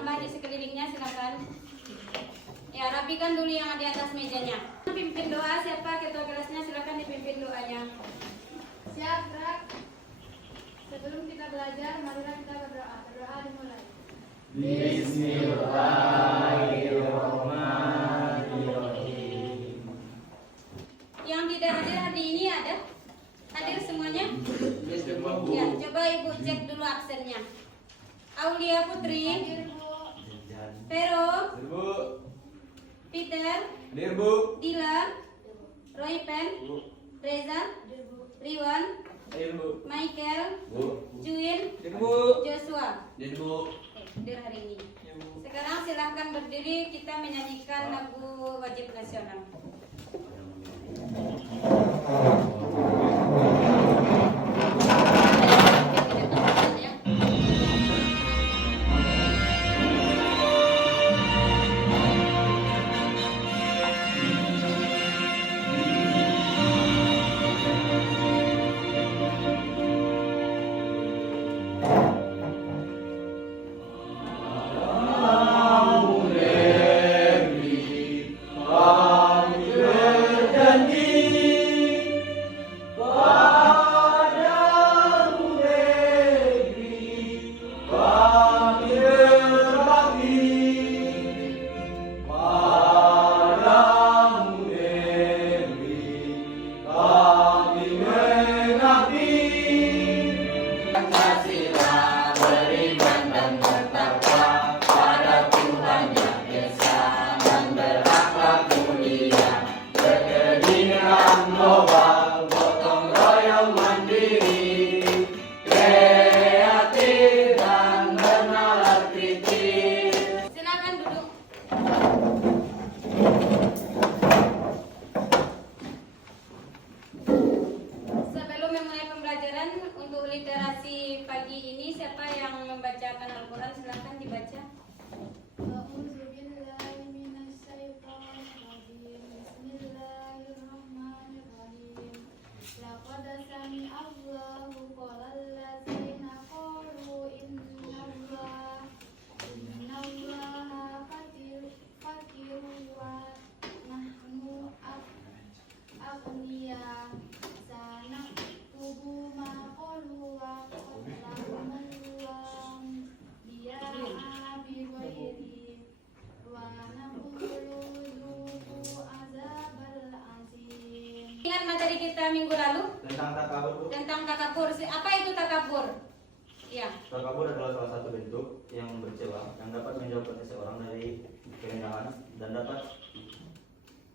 tambah di sekelilingnya, silakan. Ya, rapikan dulu yang di atas mejanya. Pimpin doa, siapa ketua kelasnya silakan dipimpin doanya. Siap, gerak. Sebelum kita belajar, marilah kita berdoa. Berdoa dimulai. Bismillahirrahmanirrahim. Yang tidak hadir hari ini ada? Hadir semuanya? Ya, coba Ibu cek dulu absennya. Aulia Putri, Hadir, Bu. Vero, Bu. Peter, Hadir, Bu. Dila, Roy Pen, Bu. Reza, Riwan, Hadir, Bu. Michael, Bu. Juin, Hadir, Bu. Joshua. Hadir, Bu. Hadir hari ini. Sekarang silahkan berdiri, kita menyanyikan lagu wajib nasional. Silakan duduk. Sebelum memulai pembelajaran untuk literasi pagi ini, siapa yang membacakan Al-Quran silakan dibaca. A'udzubillahi minasyaitonirrajim. Bismillahirrahmanirrahim. Laqad sami'allahu qaulal ladzina qalu innallaha faqirun wa nahnu aghniya. Sanaktubu ma qalu wa qatlahumullah bi'a bighairi wa naqulu dzuqu azabal azim. Ingat materi kita minggu lalu Tentang takabur, Bu. tentang takabur. Apa itu takabur? Ya, Takabur adalah salah satu bentuk yang bercela yang dapat menjauhkan seseorang dari kerendahan dan dapat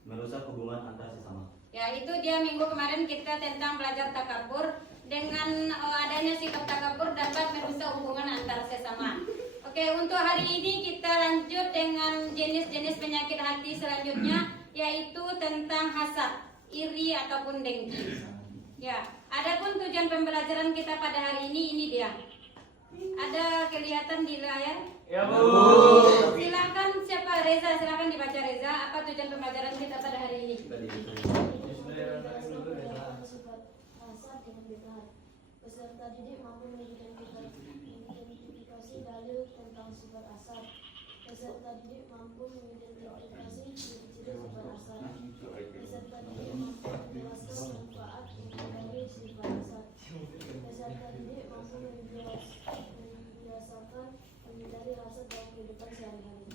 merusak hubungan antar sesama. ya itu dia minggu kemarin kita tentang belajar takabur. Dengan adanya sikap takabur dapat merusak hubungan antar sesama. Oke, untuk hari ini kita lanjut dengan jenis-jenis penyakit hati selanjutnya, yaitu tentang hasad, iri ataupun dengki. Ya, adapun tujuan pembelajaran kita pada hari ini dia. Ada kelihatan di layar? Ya, Bu. Silakan siapa? Reza, silakan dibaca Reza. Apa tujuan pembelajaran kita pada hari ini? Sifat hasad dengan bid'ah. Peserta didik mampu mengidentifikasi dalil tentang sifat hasad. Peserta didik mampu mengidentifikasi ciri-ciri sifat hasad. Peserta didik mampu menjelaskan manfaat dari sifat hasad. Peserta didik mampu membiasakan menghindari hasad dalam kehidupan sehari-hari.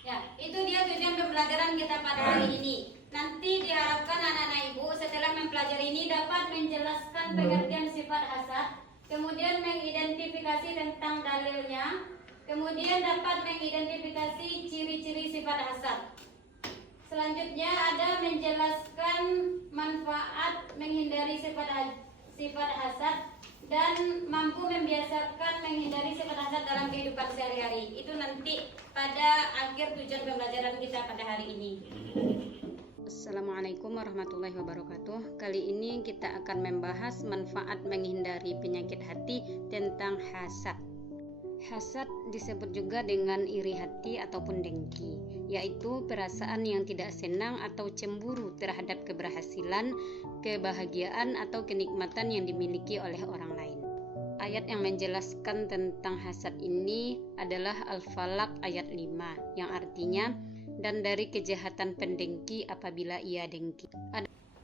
Ya, itu dia tujuan pembelajaran kita pada hari ini. Nanti diharapkan anak-anak ibu setelah mempelajari ini dapat menjelaskan pengertian sifat hasad, kemudian mengidentifikasi tentang dalilnya, kemudian dapat mengidentifikasi ciri-ciri sifat hasad. Selanjutnya ada menjelaskan manfaat menghindari sifat hasad dan mampu membiasakan menghindari sifat hasad dalam kehidupan sehari-hari. Itu nanti pada akhir tujuan pembelajaran kita pada hari ini. Assalamualaikum warahmatullahi wabarakatuh. Kali ini kita akan membahas manfaat menghindari penyakit hati tentang hasad. Hasad disebut juga dengan iri hati ataupun dengki, yaitu perasaan yang tidak senang atau cemburu terhadap keberhasilan, kebahagiaan atau kenikmatan yang dimiliki oleh orang lain. ayat yang menjelaskan tentang hasad ini adalah Al-Falaq ayat 5 yang artinya dan dari kejahatan pendengki apabila ia dengki.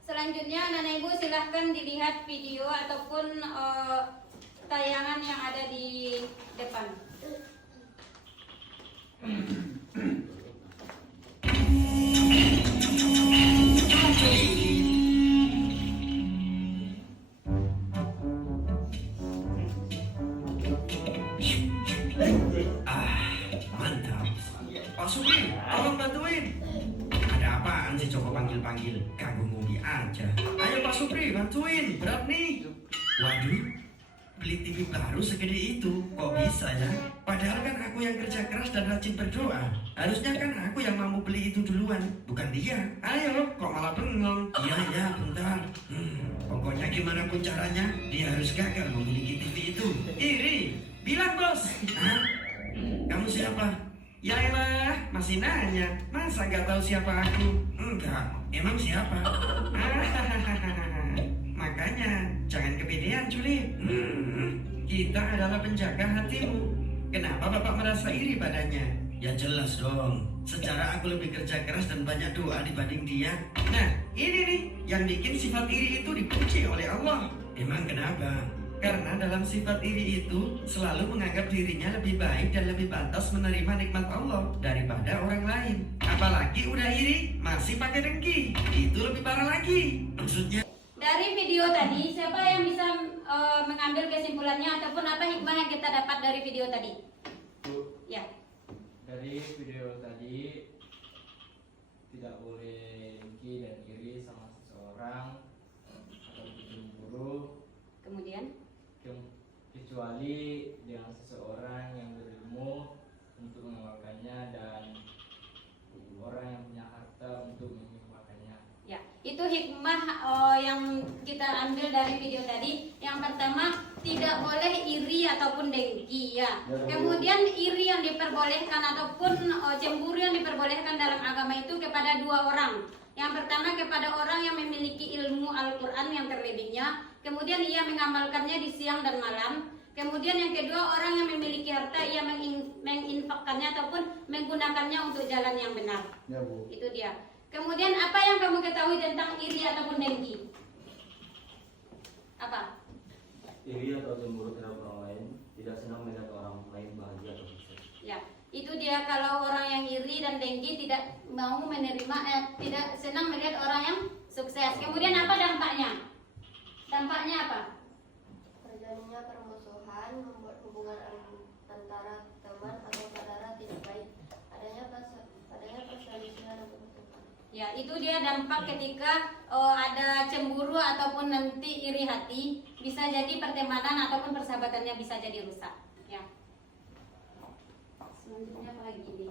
Selanjutnya anak ibu silahkan dilihat video ataupun tayangan yang ada di depan. Mantap. Pak Supri, tolong bantuin. Ada apaan sih coba panggil-panggil? Kagum Umi aja. Ayo Pak Supri, bantuin. Berat nih. Waduh, beli TV baru segede itu. Kok bisa ya? Padahal kan aku yang kerja keras dan rajin berdoa. Harusnya kan aku yang mau beli itu duluan, bukan dia. Ayo, kok malah bengong? Iya, bentar. Pokoknya gimana pun caranya, dia harus gagal memiliki TV itu. Iri, bilang bos. Hah? Kamu siapa? Ya elah, masih nanya. Masa nggak tahu siapa aku? Enggak, emang siapa? Makanya, jangan kepedean Juli. Kita adalah penjaga hatimu. Kenapa Bapak merasa iri padanya? Ya jelas dong. Secara aku lebih kerja keras dan banyak doa dibanding dia. Nah, ini nih yang bikin sifat iri itu dipuji oleh Allah. Emang kenapa? Karena dalam sifat iri itu selalu menganggap dirinya lebih baik dan lebih pantas menerima nikmat Allah daripada orang lain. Apalagi udah iri masih pakai dengki. Itu lebih parah lagi. Maksudnya Dari video tadi, siapa yang bisa mengambil kesimpulannya ataupun apa hikmah yang kita dapat dari video tadi? Bu, Ya. dari video tadi tidak boleh dengki dan iri sama seseorang atau cemburu, Kemudian, kecuali dengan seseorang yang berilmu untuk mengamalkannya dan orang yang punya harta untuk mengamalkannya. ya, itu hikmah yang kita ambil dari video tadi. Yang pertama, tidak boleh iri ataupun dengki ya. Kemudian iri yang diperbolehkan ataupun cemburu yang diperbolehkan dalam agama itu kepada dua orang. Yang pertama kepada orang yang memiliki ilmu Al-Quran yang terlebihnya, kemudian ia mengamalkannya di siang dan malam. Kemudian yang kedua, orang yang memiliki harta, ia menginfakkannya ataupun menggunakannya untuk jalan yang benar. Ya Bu. Itu dia. Kemudian apa yang kamu ketahui tentang iri ataupun dengki? Apa? Iri atau cemburu terhadap orang lain, tidak senang melihat orang lain bahagia atau sukses. Ya, itu dia. Kalau orang yang iri dan dengki tidak mau menerima, tidak senang melihat orang yang sukses. Kemudian apa dampaknya? Dampaknya apa? Terjadinya permusuhan, membuat hubungan antara teman atau saudara tidak baik. Adanya perselisihan atau pertumpahan. Ya, itu dia dampak ketika ada cemburu ataupun nanti iri hati, bisa jadi pertemanan ataupun persahabatannya bisa jadi rusak. Ya. Selanjutnya apa lagi ini?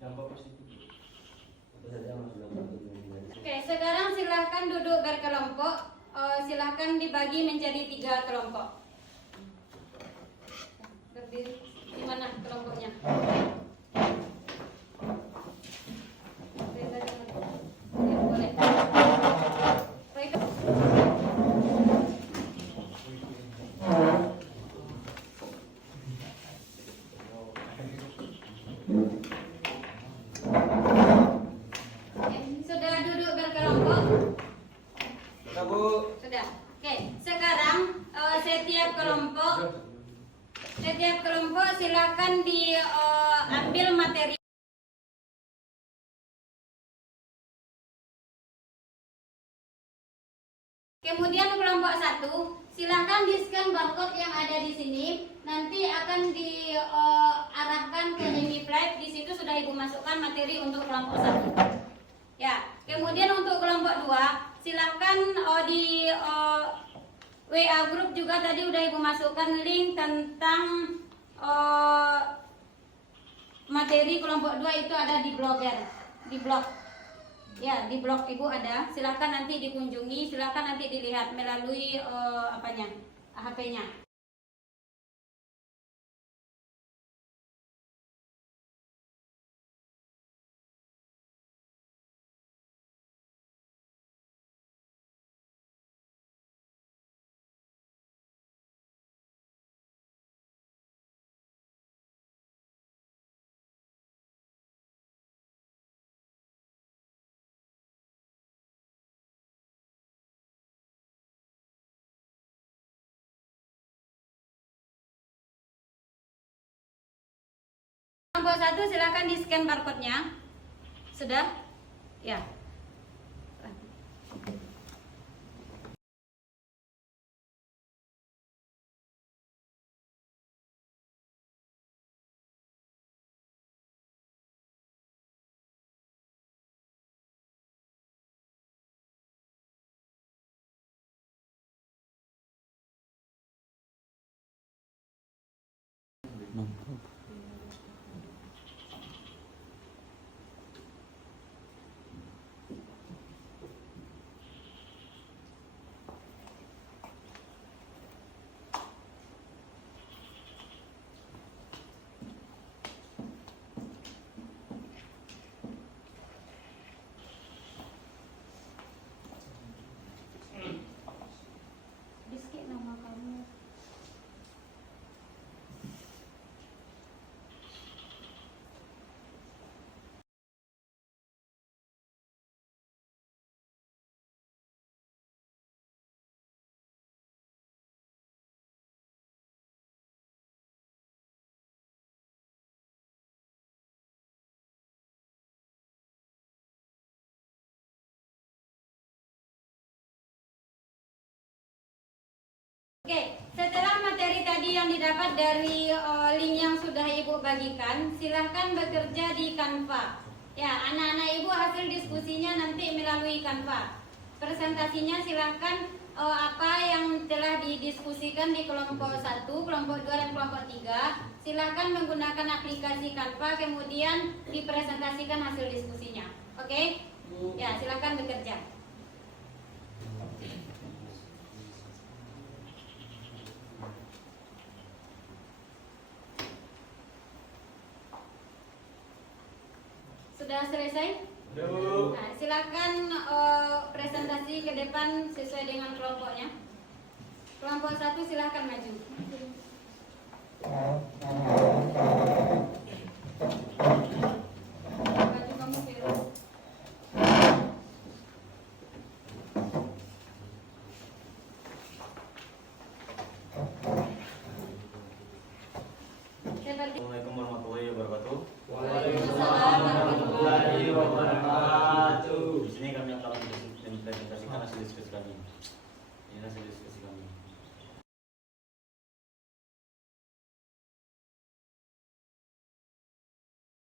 Dampak positif. Itu saja yang sudah Oke, sekarang silahkan duduk berkelompok. Silahkan dibagi menjadi 3 kelompok. Berdiri di mana kelompoknya? Ya, boleh. Baik. Oke, sudah duduk berkelompok? Ya Bu. Sudah. Oke, sekarang setiap kelompok silakan diambil materi. Kemudian kelompok 1 silakan di-scan barcode yang ada di sini. Nanti akan diarahkan ke Emi Flight. Di situ sudah Ibu masukkan materi untuk kelompok 1. Ya, kemudian untuk kelompok 2 silakan di WA grup juga tadi udah Ibu masukkan link tentang materi kelompok 2 itu ada di blog. Ya, di blog Ibu ada. Silakan nanti dikunjungi, silakan nanti dilihat melalui HP-nya. kelompok 1 silakan di scan barcode-nya. Sudah? Ya. Biskit nama kamu. Oke, setelah materi tadi yang didapat dari link yang sudah Ibu bagikan, silahkan bekerja di Canva. Ya, anak-anak Ibu hasil diskusinya nanti melalui Canva. Presentasinya silahkan apa yang telah didiskusikan di kelompok 1, kelompok 2, dan kelompok 3. Silahkan menggunakan aplikasi Canva, kemudian dipresentasikan hasil diskusinya. Oke? Ya, silahkan bekerja. Sudah selesai? Nah, silakan presentasi ke depan sesuai dengan kelompoknya. Kelompok 1 silakan maju. Maju kamu Vero. Assalamualaikum warahmatullahi wabarakatuh. Waalaikumsalam warahmatullahi wabarakatuh. Di sini kami akan mempresentasikan hasil diskusi kami. Ini hasil diskusi kami.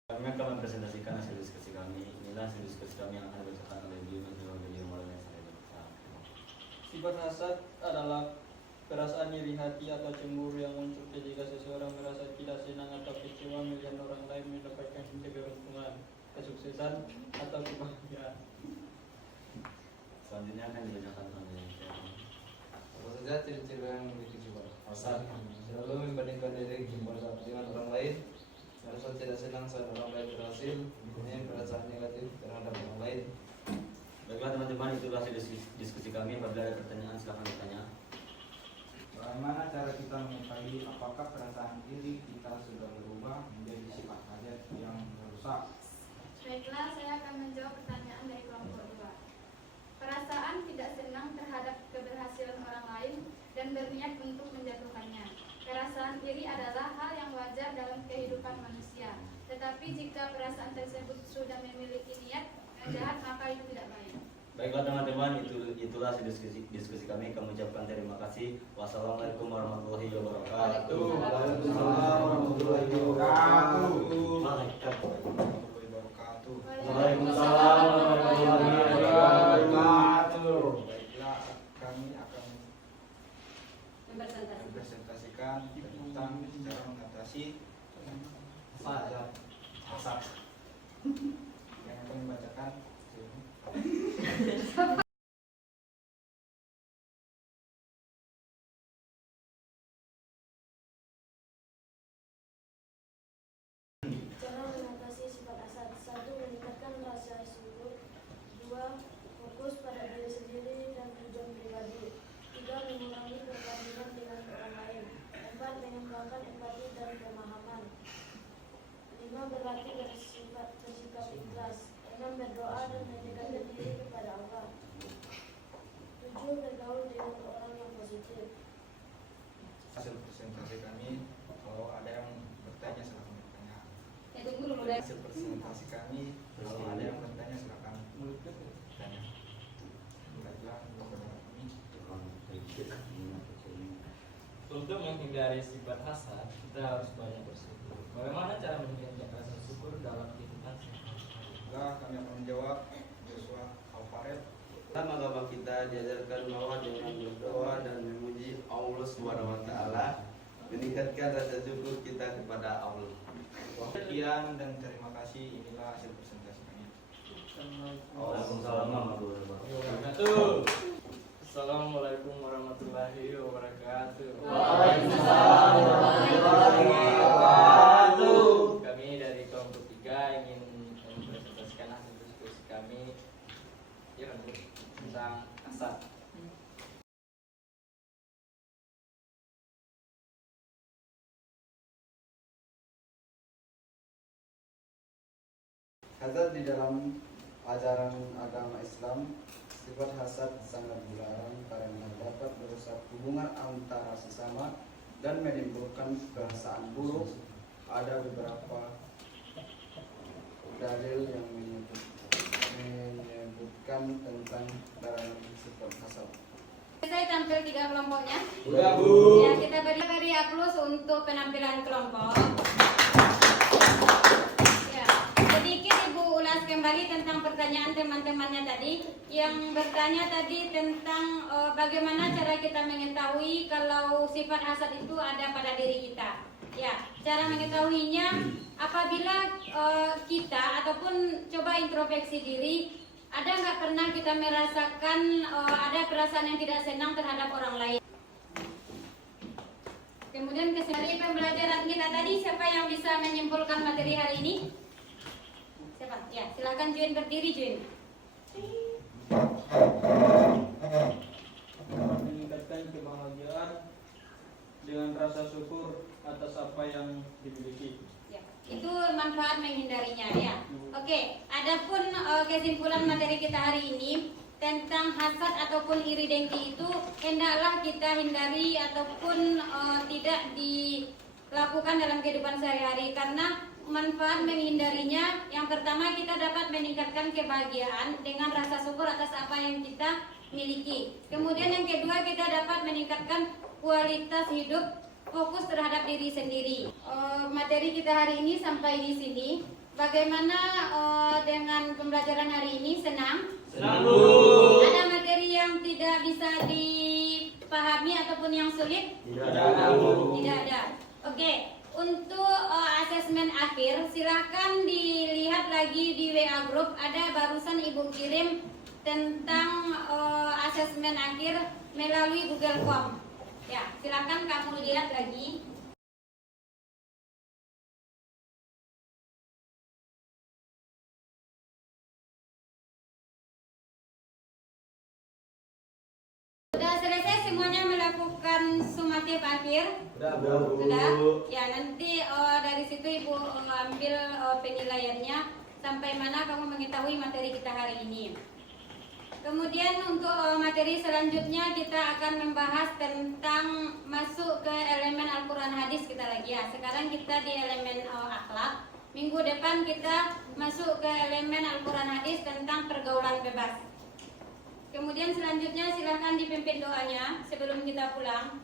Kami akan mempresentasikan hasil diskusi kami. Inilah hasil diskusi kami yang akan dibacakan oleh Bima Jawabani Maulana saya baca. Sifat hasad adalah perasaan iri hati atau cemburu yang muncul ketika seseorang merasa tidak senang atau kecewa melihat orang lain mendapatkan keberuntungan, kesuksesan, atau kebahagiaan. Selanjutnya akan dibacakan oleh saya. Apa saja ciri-ciri yang memiliki sifat hasad? Selalu membandingkan diri dengan orang lain, merasa tidak senang saat orang lain berhasil, mempunyai perasaan negatif terhadap orang lain. Baiklah teman-teman, itulah hasil diskusi kami. Apabila ada pertanyaan silahkan bertanya. Bagaimana cara kita mengetahui apakah perasaan iri kita sudah berubah menjadi sifat hasad yang merusak? Baiklah, saya akan menjawab pertanyaan dari kelompok 2. Perasaan tidak senang terhadap keberhasilan orang lain dan berniat untuk menjatuhkannya. Perasaan iri adalah hal yang wajar dalam kehidupan manusia. Tetapi jika perasaan tersebut sudah memiliki niat yang jahat, maka itu tidak baik. Baiklah teman-teman, itulah diskusi kami. Kami ucapkan terima kasih. Wassalamualaikum warahmatullahi wabarakatuh. Waalaikumsalam warahmatullahi wabarakatuh. Waalaikumsalam warahmatullahi wabarakatuh. Baiklah, kami akan mempresentasikan tentang cara mengatasi hasad. Yang akan dibacakan Cara mengatasi sifat hasad: 1. Meningkatkan rasa syukur. 2. Fokus pada diri sendiri dan tujuan pribadi. 3. Mengurangi perbandingan dengan orang lain. 4. Mengembangkan empati dan pemahaman. 5. Berlatih bersikap ikhlas. 6. Berdoa dan mendekatkan diri kepada Allah. 7. Bergaul dengan orang yang positif. hasil presentasi kami. Kalau ada yang bertanya silahkan bertanya. Ibu Hasil presentasi kami, kalau ada yang bertanya silakan tanya. Baiklah, Untuk menghindari sifat hasad, kita harus banyak bersyukur. Bagaimana cara meningkatkan rasa syukur dalam kehidupan sehari-hari? kami akan menjawab Joshua Alfared. Dalam agama kita diajarkan bahwa dengan berdoa dan memuji Allah SWT meningkatkan rasa syukur kita kepada Allah. Sekian dan terima kasih. Inilah hasil presentasi kami. Waalaikumsalam warahmatullahi Wabarakatuh. Assalamualaikum warahmatullahi wabarakatuh. Waalaikumsalam warahmatullahi wabarakatuh. Kami dari kelompok 3 ingin mempresentasikan hasil diskusi kami tentang hasad. Hasad di dalam ajaran agama Islam, sifat hasad sangat dilarang karena dapat merusak hubungan antara sesama dan menimbulkan perasaan buruk. Ada beberapa dalil yang menyebutkan tentang larangan sifat hasad. Saya tampil 3 kelompoknya. Udah, Bu. Ya, kita beri aplaus untuk penampilan kelompok. Ya, sedikit Ibu ulas kembali tentang pertanyaan teman-temannya tadi. Yang bertanya tadi tentang bagaimana cara kita mengetahui kalau sifat hasad itu ada pada diri kita. Ya, cara mengetahuinya apabila kita ataupun coba introspeksi diri. Ada nggak pernah kita merasakan ada perasaan yang tidak senang terhadap orang lain? Kemudian dari pembelajaran kita tadi, siapa yang bisa menyimpulkan materi hari ini? Siapa? Ya, silakan Juin berdiri, Juin. Meningkatkan kebahagiaan dengan rasa syukur atas apa yang dimiliki. Ya, itu manfaat menghindarinya ya. Oke, adapun kesimpulan materi kita hari ini tentang hasad ataupun iri dengki itu hendaklah kita hindari ataupun tidak dilakukan dalam kehidupan sehari-hari, karena manfaat menghindarinya yang pertama kita dapat meningkatkan kebahagiaan dengan rasa syukur atas apa yang kita miliki. Kemudian yang kedua kita dapat meningkatkan kualitas hidup, fokus terhadap diri sendiri. Materi kita hari ini sampai di sini. Bagaimana dengan pembelajaran hari ini? Senang? Senang, Bu. Ada materi yang tidak bisa dipahami ataupun yang sulit? Tidak ada, Bu. Tidak ada. Oke, untuk asesmen akhir silahkan dilihat lagi di WA Group. Ada barusan Ibu kirim tentang asesmen akhir melalui Google Form. Ya, silakan kamu lihat lagi. Sudah selesai semuanya melakukan sumatif akhir? Sudah, Bu. Sudah? Ya, nanti dari situ Ibu ambil penilaiannya sampai mana kamu mengetahui materi kita hari ini. Kemudian untuk materi selanjutnya kita akan membahas tentang masuk ke elemen Al-Quran Hadis kita lagi ya. Sekarang kita di elemen akhlak. Minggu depan kita masuk ke elemen Al-Quran Hadis tentang pergaulan bebas. Kemudian selanjutnya silahkan dipimpin doanya sebelum kita pulang.